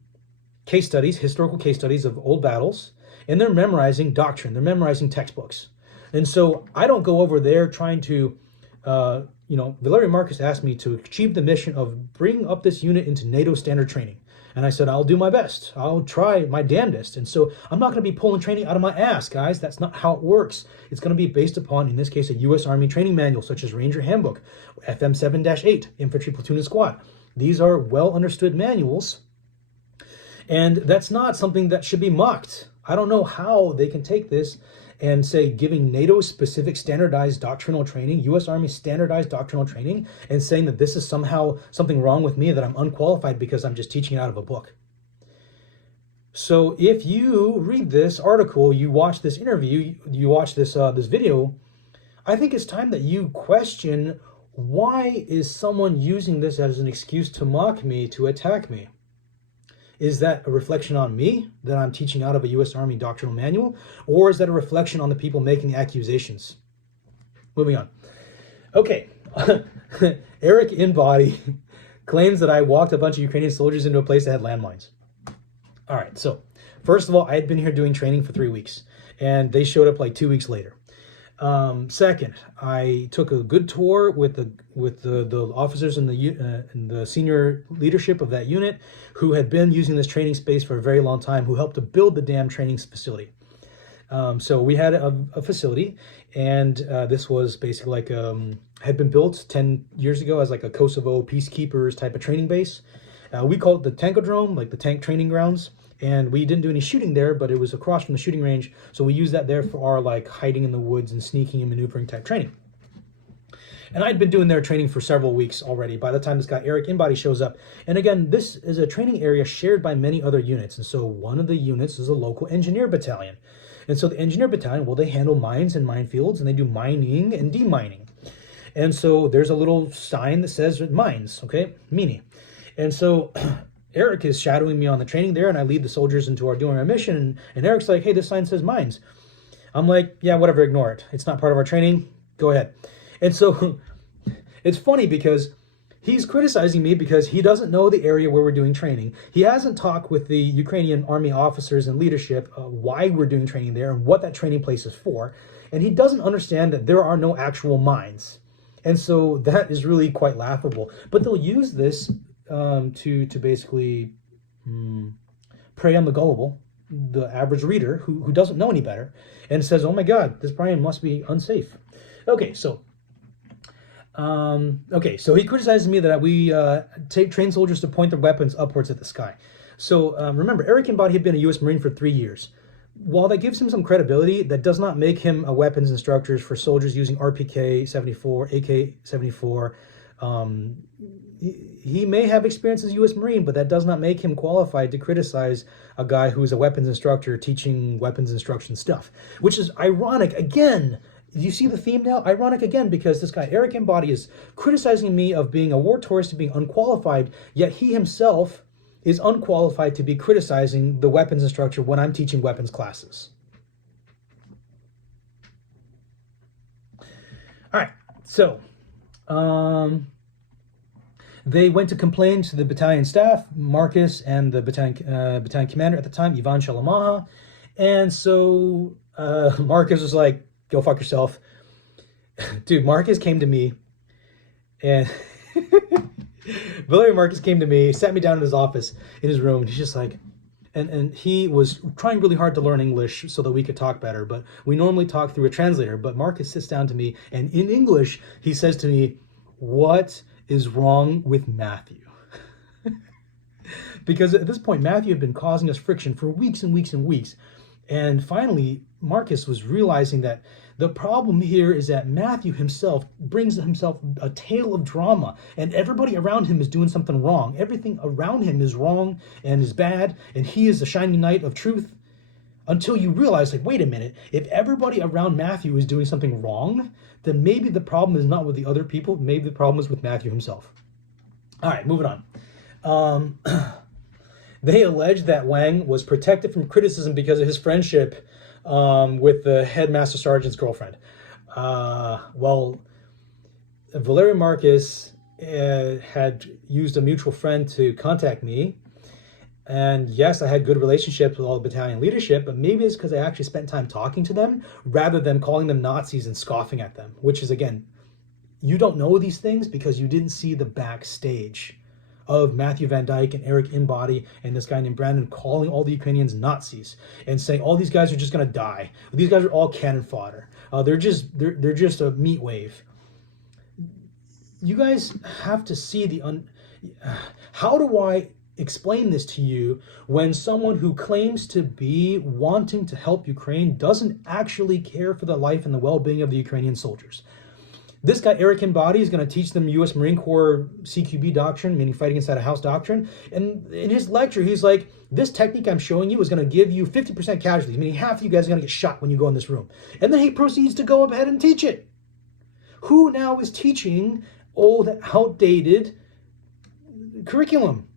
case studies, historical case studies of old battles, and they're memorizing doctrine. They're memorizing textbooks. And so I don't go over there trying to, Valeria Marcus asked me to achieve the mission of bringing up this unit into NATO standard training. And I said, I'll do my best. I'll try my damnedest. And so I'm not going to be pulling training out of my ass, guys. That's not how it works. It's going to be based upon, in this case, a U.S. Army training manual, such as Ranger Handbook, FM 7-8, Infantry Platoon and Squad. These are well understood manuals. And that's not something that should be mocked. I don't know how they can take this and say giving NATO specific standardized doctrinal training, U.S. Army standardized doctrinal training, and saying that this is somehow something wrong with me, that I'm unqualified because I'm just teaching out of a book. So if you read this article, you watch this interview, you watch this this video, I think it's time that you question, why is someone using this as an excuse to mock me, to attack me? Is that a reflection on me, that I'm teaching out of a U.S. Army doctrinal manual? Or is that a reflection on the people making the accusations? Moving on. Okay. Erik Inbody claims that I walked a bunch of Ukrainian soldiers into a place that had landmines. All right. So first of all, I had been here doing training for 3 weeks, and they showed up like 2 weeks later. Second, I took a good tour with the officers in the senior leadership of that unit, who had been using this training space for a very long time, who helped to build the damn training facility. So we had a facility, and this was basically like had been built 10 years ago as like a Kosovo peacekeepers type of training base. We called it the Tankodrome, like the tank training grounds. And we didn't do any shooting there, but it was across from the shooting range. So we used that there for our like hiding in the woods and sneaking and maneuvering type training. And I'd been doing their training for several weeks already by the time this guy Erik Inbody shows up. And again, this is a training area shared by many other units. And so one of the units is a local engineer battalion. And so the engineer battalion, well, they handle mines and minefields, and they do mining and demining. And so there's a little sign that says mines, okay, Mini. And so Erik is shadowing me on the training there, and I lead the soldiers into doing our mission. And Erik's like, hey, this sign says mines. I'm like, yeah, whatever, ignore it. It's not part of our training. Go ahead. And so it's funny because he's criticizing me because he doesn't know the area where we're doing training. He hasn't talked with the Ukrainian army officers and leadership why we're doing training there and what that training place is for. And he doesn't understand that there are no actual mines. And so that is really quite laughable. But they'll use this to basically prey on the gullible, the average reader who doesn't know any better, and says, oh my God, this Brian must be unsafe. Okay, so he criticizes me that we train soldiers to point their weapons upwards at the sky. So remember, Erik Inbody had been a U.S. Marine for 3 years. While that gives him some credibility, that does not make him a weapons instructor for soldiers using RPK-74, AK-74. He may have experience as a U.S. Marine, but that does not make him qualified to criticize a guy who's a weapons instructor teaching weapons instruction stuff, which is ironic. Again, you see the theme now? Ironic again, because this guy, Erik Inbody, is criticizing me of being a war tourist and being unqualified, yet he himself is unqualified to be criticizing the weapons instructor when I'm teaching weapons classes. All right, so they went to complain to the battalion staff, Marcus, and the battalion commander at the time, Ivan Shalamaha. And so Marcus was like, go fuck yourself. Dude, Marcus came to me, and Valery Marcus came to me, sat me down in his office, in his room, and he's just like, and he was trying really hard to learn English so that we could talk better, but we normally talk through a translator. But Marcus sits down to me, and in English, he says to me, what is wrong with Matthew? Because at this point, Matthew had been causing us friction for weeks and weeks and weeks. And finally, Marcus was realizing that the problem here is that Matthew himself brings himself a tale of drama, and everybody around him is doing something wrong. Everything around him is wrong and is bad, and he is the shining knight of truth. Until you realize, like, wait a minute, if everybody around Matthew is doing something wrong, then maybe the problem is not with the other people, maybe the problem is with Matthew himself. All right, moving on. They allege that Wang was protected from criticism because of his friendship with the headmaster sergeant's girlfriend. Well, Valery Marcus had used a mutual friend to contact me. And yes, I had good relationships with all the battalion leadership, but maybe it's because I actually spent time talking to them rather than calling them Nazis and scoffing at them, which is, again, you don't know these things because you didn't see the backstage of Matthew Vandyke and Erik Inbody and this guy named Brandon calling all the Ukrainians Nazis and saying all these guys are just going to die. These guys are all cannon fodder. They're just a meat wave. You guys have to see how do I explain this to you when someone who claims to be wanting to help Ukraine doesn't actually care for the life and the well-being of the Ukrainian soldiers. This guy, Erik Inbody, is going to teach them U.S. Marine Corps CQB doctrine, meaning fighting inside a house doctrine. And in his lecture, he's like, this technique I'm showing you is going to give you 50% casualties, meaning half of you guys are going to get shot when you go in this room. And then he proceeds to go ahead and teach it. Who now is teaching old, outdated curriculum?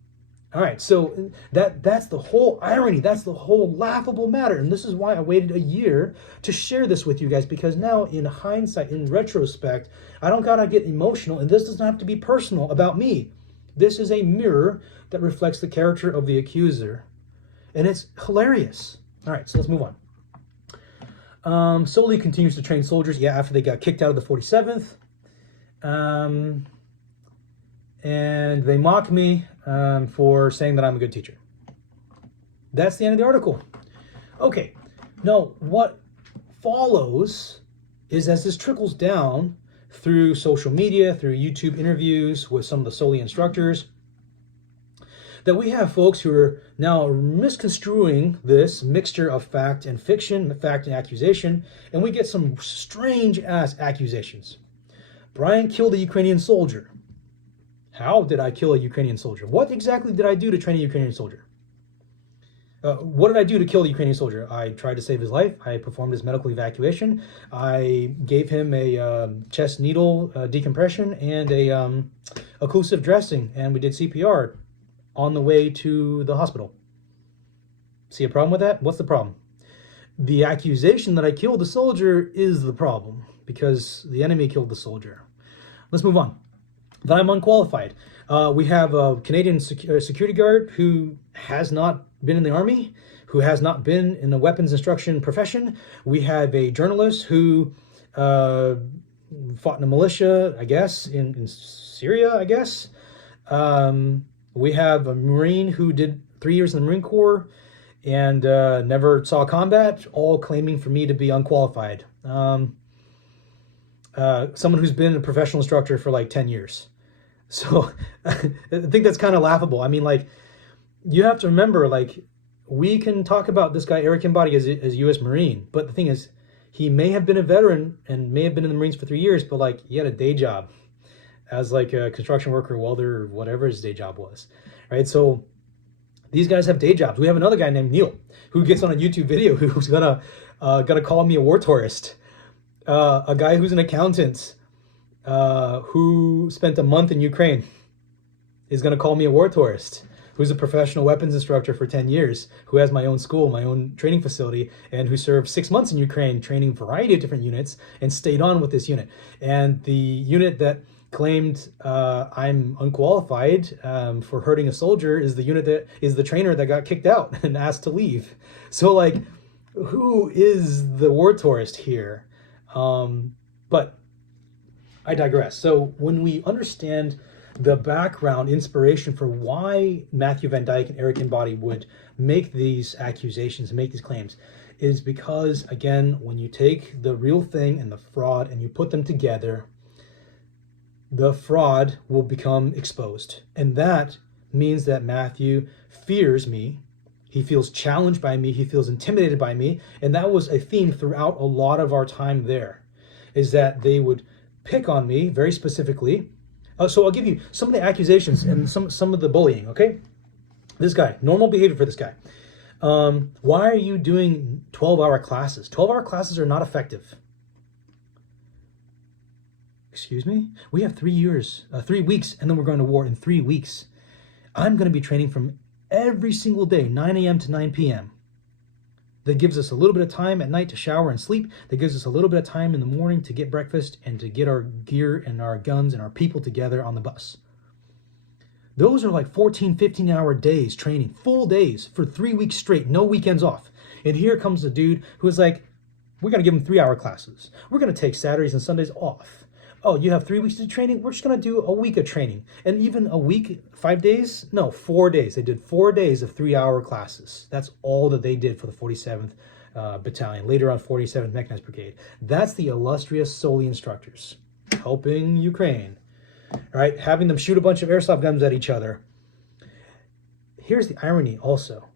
All right, so that's the whole irony. That's the whole laughable matter. And this is why I waited a year to share this with you guys, because now in hindsight, in retrospect, I don't gotta get emotional, and this doesn't have to be personal about me. This is a mirror that reflects the character of the accuser. And it's hilarious. All right, so let's move on. Soli continues to train soldiers, after they got kicked out of the 47th. And they mock me for saying that I'm a good teacher. That's the end of the article. Okay, now what follows is, as this trickles down through social media, through YouTube interviews with some of the Soli instructors, that we have folks who are now misconstruing this mixture of fact and fiction, fact and accusation, and we get some strange-ass accusations. Brian killed a Ukrainian soldier. How did I kill a Ukrainian soldier? What exactly did I do to train a Ukrainian soldier? What did I do to kill a Ukrainian soldier? I tried to save his life. I performed his medical evacuation. I gave him a chest needle decompression and a occlusive dressing, and we did CPR on the way to the hospital. See a problem with that? What's the problem? The accusation that I killed the soldier is the problem, because the enemy killed the soldier. Let's move on. That I'm unqualified. We have a Canadian security guard who has not been in the army, who has not been in the weapons instruction profession. We have a journalist who fought in a militia, I guess, in Syria, I guess. We have a Marine who did 3 years in the Marine Corps and never saw combat, all claiming for me to be unqualified. Someone who's been a professional instructor for like 10 years. So I think that's kind of laughable. I mean, like, you have to remember, like, we can talk about this guy, Erik Inbody, as U.S. Marine, but the thing is, he may have been a veteran and may have been in the Marines for 3 years, but like, he had a day job as like a construction worker, welder, or whatever his day job was, right? So these guys have day jobs. We have another guy named Neil who gets on a YouTube video who's gonna call me a war tourist. A guy who's an accountant who spent a month in Ukraine is going to call me a war tourist, who's a professional weapons instructor for 10 years, who has my own school, my own training facility, and who served 6 months in Ukraine training a variety of different units and stayed on with this unit. And the unit that claimed I'm unqualified for hurting a soldier is the unit that is the trainer that got kicked out and asked to leave. So, like, who is the war tourist here? But I digress. So when we understand the background inspiration for why Matthew Vandyke and Erik Inbody would make these accusations, make these claims, is because, again, when you take the real thing and the fraud and you put them together, the fraud will become exposed. And that means that Matthew fears me. He feels challenged by me. He feels intimidated by me. And that was a theme throughout a lot of our time there, is that they would pick on me very specifically. So I'll give you some of the accusations and some of the bullying, okay? This guy, normal behavior for this guy. Why are you doing 12-hour classes? 12-hour classes are not effective. Excuse me? We have 3 weeks, and then we're going to war in 3 weeks. I'm going to be training from every single day, 9 a.m. to 9 p.m. That gives us a little bit of time at night to shower and sleep. That gives us a little bit of time in the morning to get breakfast and to get our gear and our guns and our people together on the bus. Those are like 14, 15-hour days training, full days for 3 weeks straight, no weekends off. And here comes a dude who is like, we're going to give him 3-hour classes. We're going to take Saturdays and Sundays off. Oh, you have 3 weeks to do training? We're just going to do a week of training. And even a week, 5 days? No, 4 days. They did 4 days of 3-hour classes. That's all that they did for the 47th Battalion, later on 47th Mechanized Brigade. That's the illustrious Soli instructors helping Ukraine, right? Having them shoot a bunch of airsoft guns at each other. here's the irony also.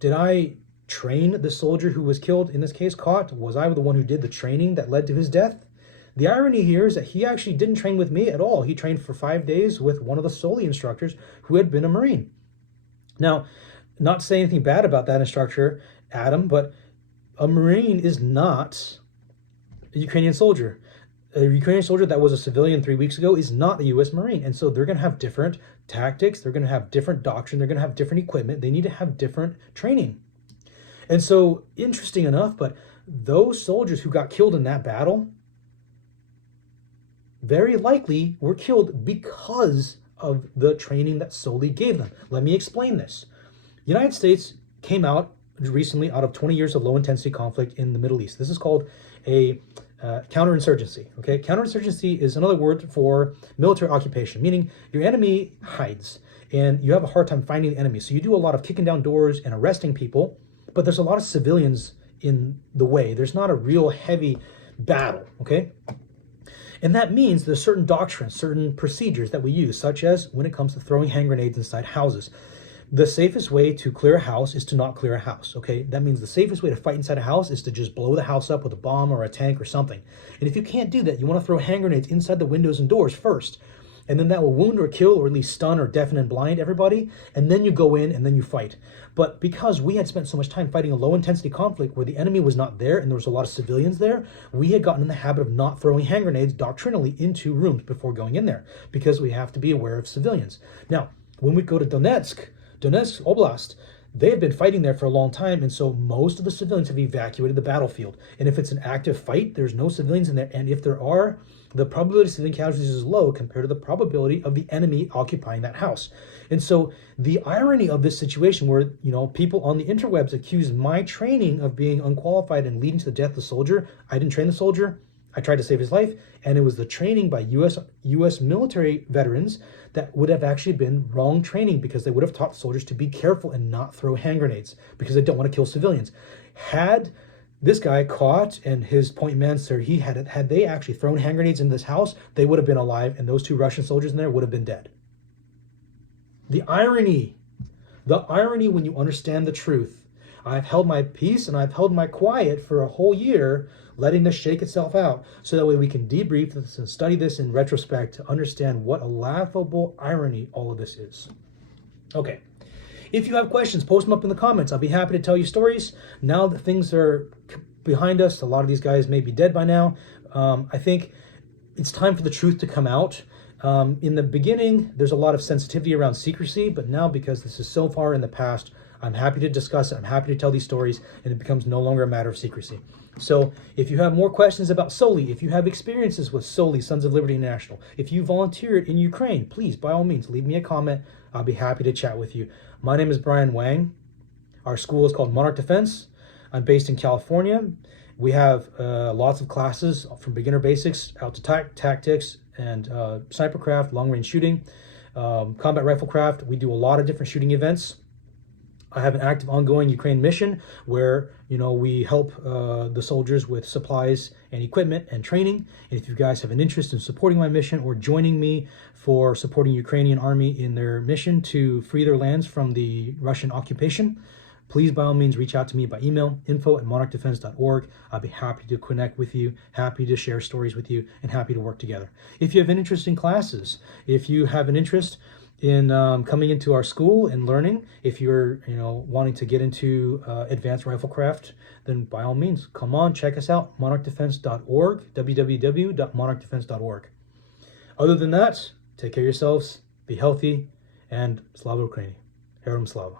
Did I train the soldier who was killed, in this case caught? Was I the one who did the training that led to his death? The irony here is that he actually didn't train with me at all. He trained for 5 days with one of the Soli instructors who had been a Marine. Now, not to say anything bad about that instructor, Adam, but a Marine is not a Ukrainian soldier. A Ukrainian soldier that was a civilian 3 weeks ago is not a U.S. Marine. And so they're going to have different tactics. They're going to have different doctrine. They're going to have different equipment. They need to have different training. And so, interesting enough, but those soldiers who got killed in that battle very likely were killed because of the training that Soli gave them. Let me explain this. The United States came out recently out of 20 years of low-intensity conflict in the Middle East. This is called a counterinsurgency. Okay, counterinsurgency is another word for military occupation, meaning your enemy hides and you have a hard time finding the enemy. So you do a lot of kicking down doors and arresting people, but there's a lot of civilians in the way. There's not a real heavy battle, okay? And that means there's certain doctrines, certain procedures that we use, such as when it comes to throwing hand grenades inside houses. The safest way to clear a house is to not clear a house, okay? That means the safest way to fight inside a house is to just blow the house up with a bomb or a tank or something. And if you can't do that, you want to throw hand grenades inside the windows and doors first. And then that will wound or kill or at least stun or deafen and blind everybody. And then you go in and then you fight. But because we had spent so much time fighting a low-intensity conflict where the enemy was not there and there was a lot of civilians there, we had gotten in the habit of not throwing hand grenades doctrinally into rooms before going in there because we have to be aware of civilians. Now, when we go to Donetsk Oblast, they have been fighting there for a long time, and so most of the civilians have evacuated the battlefield. And if it's an active fight, there's no civilians in there. And if there are, the probability of civilian casualties is low compared to the probability of the enemy occupying that house. And so the irony of this situation where, people on the interwebs accuse my training of being unqualified and leading to the death of the soldier. I didn't train the soldier. I tried to save his life, and it was the training by U.S. military veterans that would have actually been wrong training because they would have taught the soldiers to be careful and not throw hand grenades because they don't want to kill civilians. Had this guy caught and his point man, sir, had they actually thrown hand grenades in this house, they would have been alive, and those 2 Russian soldiers in there would have been dead. The irony when you understand the truth. I've held my peace and I've held my quiet for a whole year, letting this shake itself out, so that way we can debrief this and study this in retrospect to understand what a laughable irony all of this is. Okay, if you have questions, post them up in the comments. I'll be happy to tell you stories. Now that things are behind us, a lot of these guys may be dead by now. I think it's time for the truth to come out. In the beginning, there's a lot of sensitivity around secrecy, but now because this is so far in the past, I'm happy to discuss it. I'm happy to tell these stories, and it becomes no longer a matter of secrecy. So if you have more questions about Soli, if you have experiences with Soli, Sons of Liberty International, if you volunteered in Ukraine, please, by all means, leave me a comment. I'll be happy to chat with you. My name is Brian Wang. Our school is called Monarch Defense. I'm based in California. We have lots of classes from beginner basics out to tactics and sniper craft, long-range shooting, combat rifle craft. We do a lot of different shooting events. I have an active ongoing Ukraine mission where, we help the soldiers with supplies and equipment and training. And if you guys have an interest in supporting my mission or joining me for supporting Ukrainian army in their mission to free their lands from the Russian occupation, please, by all means, reach out to me by email, info@monarchdefense.org. I'll be happy to connect with you, happy to share stories with you, and happy to work together. If you have an interest in classes, if you have an interest in coming into our school and learning, if you're wanting to get into advanced riflecraft, then by all means, come on, check us out, monarchdefense.org, www.monarchdefense.org. Other than that, take care of yourselves, be healthy, and Slava Ukraini. Herum Slava.